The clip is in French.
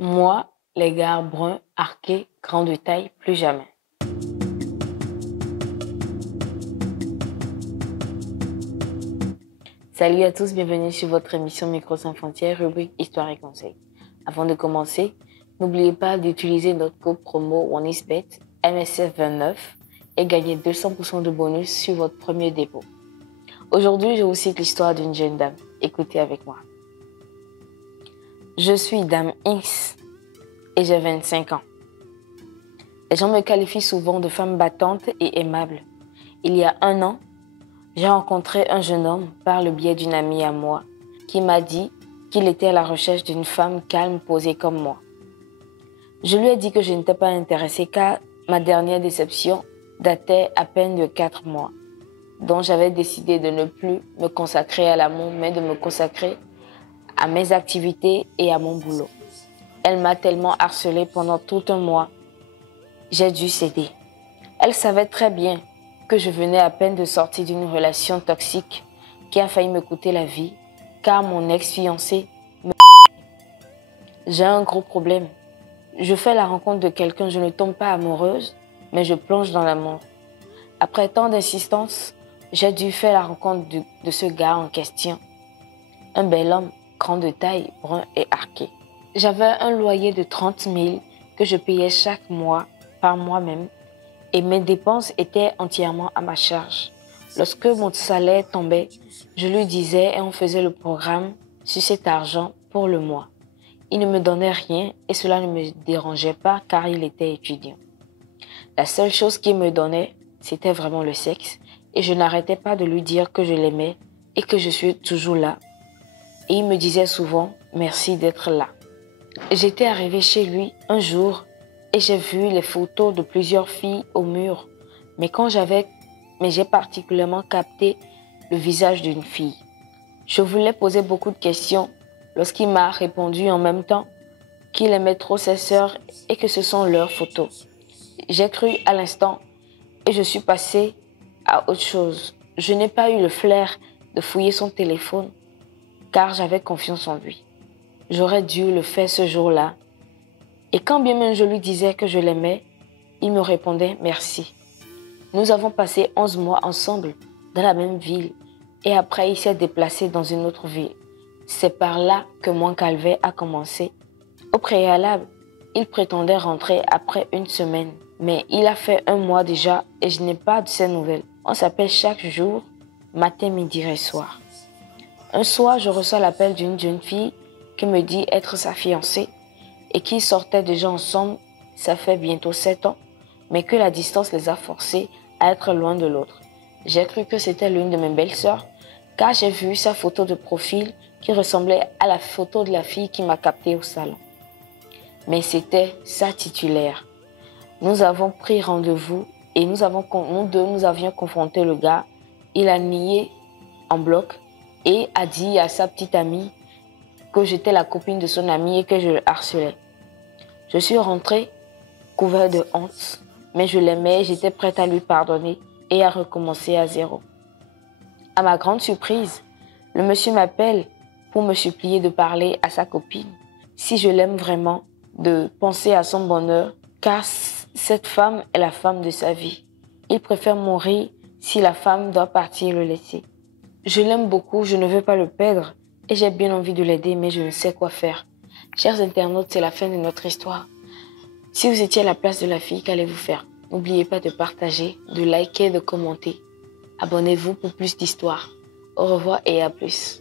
Moi, les gars bruns, arqués, grands de taille, plus jamais. Salut à tous, bienvenue sur votre émission Micro sans frontières, rubrique Histoire et Conseils. Avant de commencer, n'oubliez pas d'utiliser notre code promo ONESBET MSF29 et gagner 200% de bonus sur votre premier dépôt. Aujourd'hui, je vous cite l'histoire d'une jeune dame. Écoutez avec moi. Je suis Dame X et j'ai 25 ans. Les gens me qualifient souvent de femme battante et aimable. Il y a un an, j'ai rencontré un jeune homme par le biais d'une amie à moi qui m'a dit qu'il était à la recherche d'une femme calme, posée comme moi. Je lui ai dit que je n'étais pas intéressée car ma dernière déception datait à peine de 4 mois, dont j'avais décidé de ne plus me consacrer à l'amour, mais de me consacrer à mes activités et à mon boulot. Elle m'a tellement harcelée pendant tout un mois. J'ai dû céder. Elle savait très bien que je venais à peine de sortir d'une relation toxique qui a failli me coûter la vie, car mon ex-fiancé me... J'ai un gros problème. Je fais la rencontre de quelqu'un, je ne tombe pas amoureuse, mais je plonge dans l'amour. Après tant d'insistance, j'ai dû faire la rencontre de ce gars en question. Un bel homme, grand de taille, brun et arqué. J'avais un loyer de 30 000 que je payais chaque mois par moi-même et mes dépenses étaient entièrement à ma charge. Lorsque mon salaire tombait, je lui disais et on faisait le programme sur cet argent pour le mois. Il ne me donnait rien et cela ne me dérangeait pas car il était étudiant. La seule chose qu'il me donnait, c'était vraiment le sexe et je n'arrêtais pas de lui dire que je l'aimais et que je suis toujours là. Et il me disait souvent « merci d'être là ». J'étais arrivée chez lui un jour et j'ai vu les photos de plusieurs filles au mur. Mais j'ai particulièrement capté le visage d'une fille. Je voulais poser beaucoup de questions lorsqu'il m'a répondu en même temps qu'il aimait trop ses sœurs et que ce sont leurs photos. J'ai cru à l'instant et je suis passée à autre chose. Je n'ai pas eu le flair de fouiller son téléphone car j'avais confiance en lui. J'aurais dû le faire ce jour-là. Et quand bien même je lui disais que je l'aimais, il me répondait merci. Nous avons passé 11 mois ensemble dans la même ville et après il s'est déplacé dans une autre ville. C'est par là que mon calvaire a commencé. Au préalable, il prétendait rentrer après une semaine. Mais il a fait un mois déjà et je n'ai pas de ses nouvelles. On s'appelle chaque jour, matin, midi et soir. Un soir, je reçois l'appel d'une jeune fille qui me dit être sa fiancée et qui sortaient déjà ensemble, ça fait bientôt 7 ans, mais que la distance les a forcés à être loin de l'autre. J'ai cru que c'était l'une de mes belles-sœurs, car j'ai vu sa photo de profil qui ressemblait à la photo de la fille qui m'a captée au salon. Mais c'était sa titulaire. Nous avons pris rendez-vous et nous avions confronté le gars. Il a nié en bloc et a dit à sa petite amie que j'étais la copine de son amie et que je le harcelais. Je suis rentrée couverte de honte, mais je l'aimais, j'étais prête à lui pardonner et à recommencer à zéro. À ma grande surprise, le monsieur m'appelle pour me supplier de parler à sa copine. Si je l'aime vraiment, de penser à son bonheur, car cette femme est la femme de sa vie. Il préfère mourir si la femme doit partir et le laisser. Je l'aime beaucoup, je ne veux pas le perdre et j'ai bien envie de l'aider, mais je ne sais quoi faire. Chers internautes, c'est la fin de notre histoire. Si vous étiez à la place de la fille, qu'allez-vous faire? N'oubliez pas de partager, de liker, de commenter. Abonnez-vous pour plus d'histoires. Au revoir et à plus.